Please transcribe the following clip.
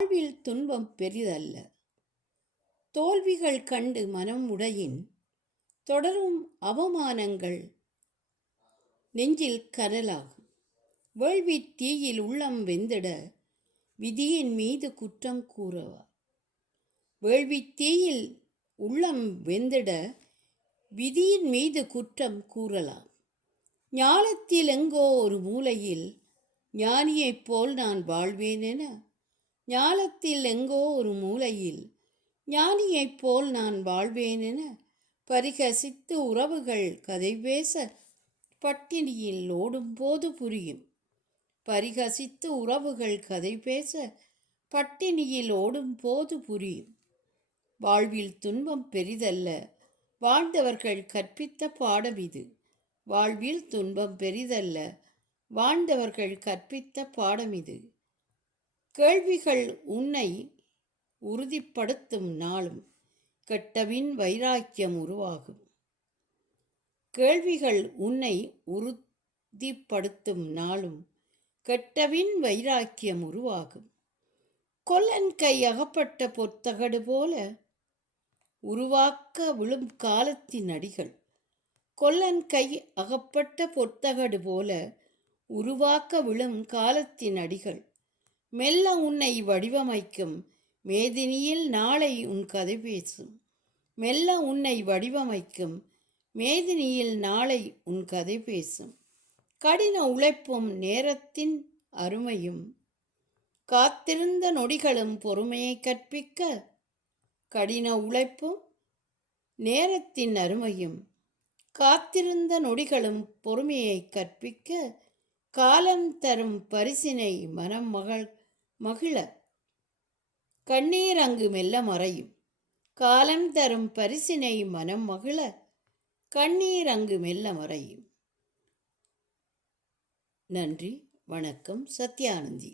வாழ்வில் துன்பம் பெரிதல்ல. தோல்விகள் கண்டு மனம் உடையின் தொடரும் அவமானங்கள் நெஞ்சில் கனலாகும். வேள்வித் தீயில் உள்ளம் வெந்திட விதியின் மீது குற்றம் கூறவா. வேள்வித் தீயில் உள்ளம் வெந்திட விதியின் மீது குற்றம் கூறலாம். ஞாலத்தில் எங்கோ ஒரு மூலையில் ஞானியைப் போல் நான் வாழ்வேன் என, ஞாலத்தில் எங்கோ ஒரு மூலையில் ஞானியைப் போல் நான் வாழ்வேன் என பரிகசித்து உறவுகள் கதை பேச பட்டினியில் ஓடும்போது புரியும். பரிகசித்து உறவுகள் கதை பேச பட்டினியில் ஓடும்போது புரியும். வாழ்வில் துன்பம் பெரிதல்ல, வாழ்ந்தவர்கள் கற்பித்த பாடம் இது. வாழ்வில் துன்பம் பெரிதல்ல, வாழ்ந்தவர்கள் கற்பித்த பாடம் இது. கேள்விகள் உன்னை உறுதிப்படுத்தும் நாளும் கெட்டவின் வைராக்கியம் உருவாகும். கேள்விகள் உன்னை உறுதிப்படுத்தும் நாளும் கெட்டவின் வைராக்கியம் உருவாகும். கொல்லன் கை அகப்பட்ட பொத்தகடு போல உருவாக்க விழும் காலத்தின் அடிகள். கொல்லன் கை அகப்பட்ட பொத்தகடு போல உருவாக்க விழும் காலத்தின் அடிகள். மெல்ல உன்னை வடிவமைக்கும் மேதினியில் நாளை உன் கதை பேசும். மெல்ல உன்னை வடிவமைக்கும் மேதினியில் நாளை உன் கதை பேசும். கடின உழைப்பும் நேரத்தின் அருமையும் காத்திருந்த நொடிகளும் பொறுமையை கற்பிக்க. கடின உழைப்பும் நேரத்தின் அருமையும் காத்திருந்த நொடிகளும் பொறுமையை கற்பிக்க. காலம் தரும் பரிசினை மனம் மகிழ கண்ணீர் அங்கு மெல்ல மறையும். காலம் தரும் பரிசினை மனம் மகிழ கண்ணீர் அங்கு மெல்ல மறையும். நன்றி, வணக்கம். சத்யானந்தி.